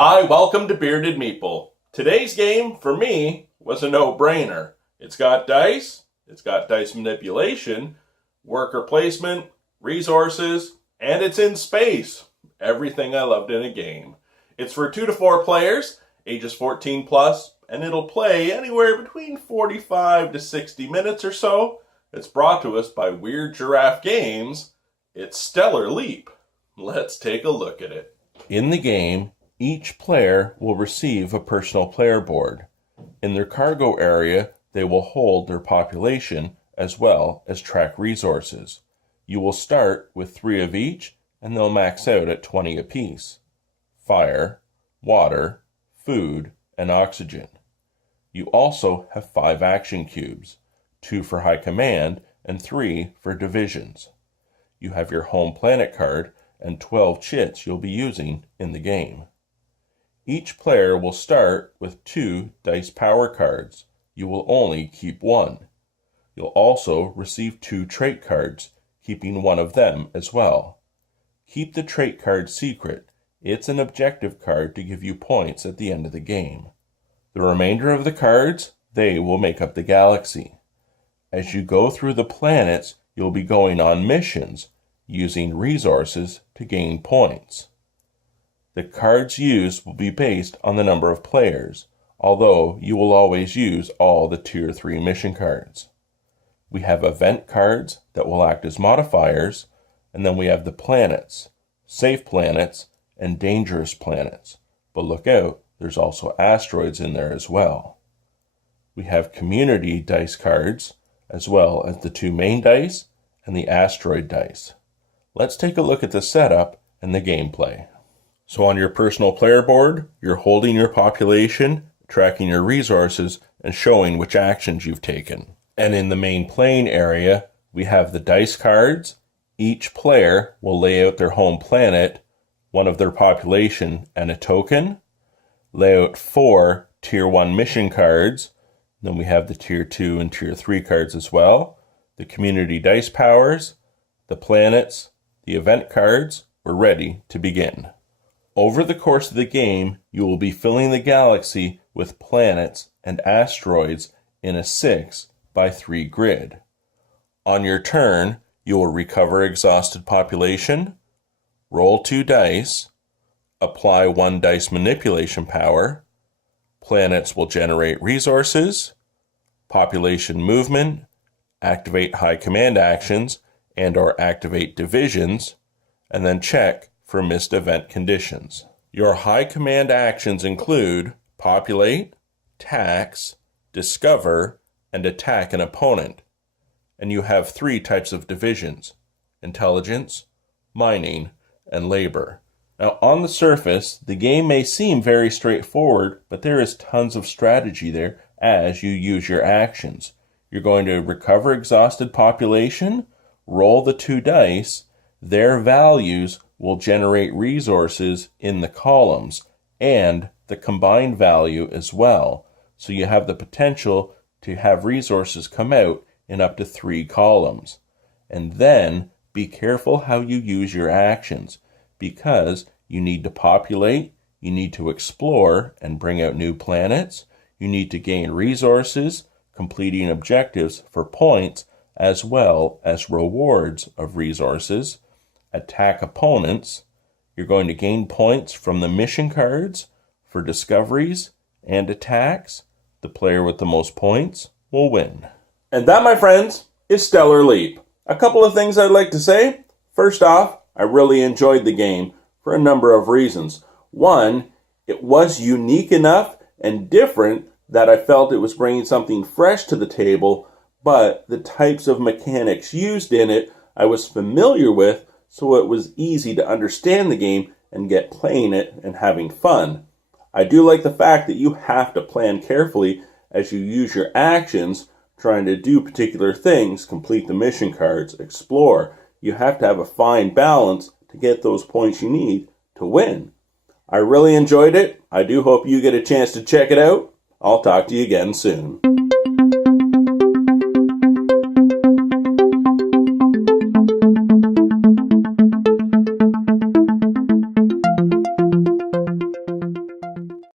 Hi, welcome to Bearded Meeple. Today's game, for me, was a no-brainer. It's got dice manipulation, worker placement, resources, and it's in space. Everything I loved in a game. It's for 2 to 4 players, ages 14 plus, and it'll play anywhere between 45 to 60 minutes or so. It's brought to us by Weird Giraffe Games. It's Stellar Leap. Let's take a look at it. In the game, each player will receive a personal player board. In their cargo area, they will hold their population as well as track resources. You will start with 3 of each, and they'll max out at 20 apiece. Fire, water, food, and oxygen. You also have 5 action cubes, 2 for high command and 3 for divisions. You have your home planet card and 12 chits you'll be using in the game. Each player will start with 2 dice power cards. You will only keep 1. You'll also receive 2 trait cards, keeping 1 of them as well. Keep the trait card secret. It's an objective card to give you points at the end of the game. The remainder of the cards, they will make up the galaxy. As you go through the planets, you'll be going on missions, using resources to gain points. The cards used will be based on the number of players, although you will always use all the Tier 3 mission cards. We have event cards that will act as modifiers, and then we have the planets, safe planets, and dangerous planets. But look out, there's also asteroids in there as well. We have community dice cards, as well as the 2 main dice and the asteroid dice. Let's take a look at the setup and the gameplay. So on your personal player board, you're holding your population, tracking your resources, and showing which actions you've taken. And in the main playing area, we have the dice cards. Each player will lay out their home planet, one of their population, and a token. Lay out 4 Tier 1 mission cards. Then we have the Tier 2 and Tier 3 cards as well. The community dice powers, the planets, the event cards. We're ready to begin. Over the course of the game, you will be filling the galaxy with planets and asteroids in a 6x3 grid. On your turn, you will recover exhausted population, roll 2 dice, apply 1 dice manipulation power, planets will generate resources, population movement, activate high command actions, and/or activate divisions, and then check for missed event conditions. Your high command actions include populate, tax, discover, and attack an opponent. And you have 3 types of divisions: intelligence, mining, and labor. Now on the surface, the game may seem very straightforward, but there is tons of strategy there as you use your actions. You're going to recover exhausted population, roll the 2 dice, their values will generate resources in the columns and the combined value as well. So you have the potential to have resources come out in up to 3 columns. And then be careful how you use your actions, because you need to populate, you need to explore and bring out new planets, you need to gain resources, completing objectives for points as well as rewards of resources, attack opponents. You're going to gain points from the mission cards for discoveries and attacks. The player with the most points will win. And that, my friends, is Stellar Leap. A couple of things I'd like to say. First off, I really enjoyed the game for a number of reasons. One, it was unique enough and different that I felt it was bringing something fresh to the table, but the types of mechanics used in it I was familiar with, so it was easy to understand the game and get playing it and having fun. I do like the fact that you have to plan carefully as you use your actions, trying to do particular things, complete the mission cards, explore. You have to have a fine balance to get those points you need to win. I really enjoyed it. I do hope you get a chance to check it out. I'll talk to you again soon.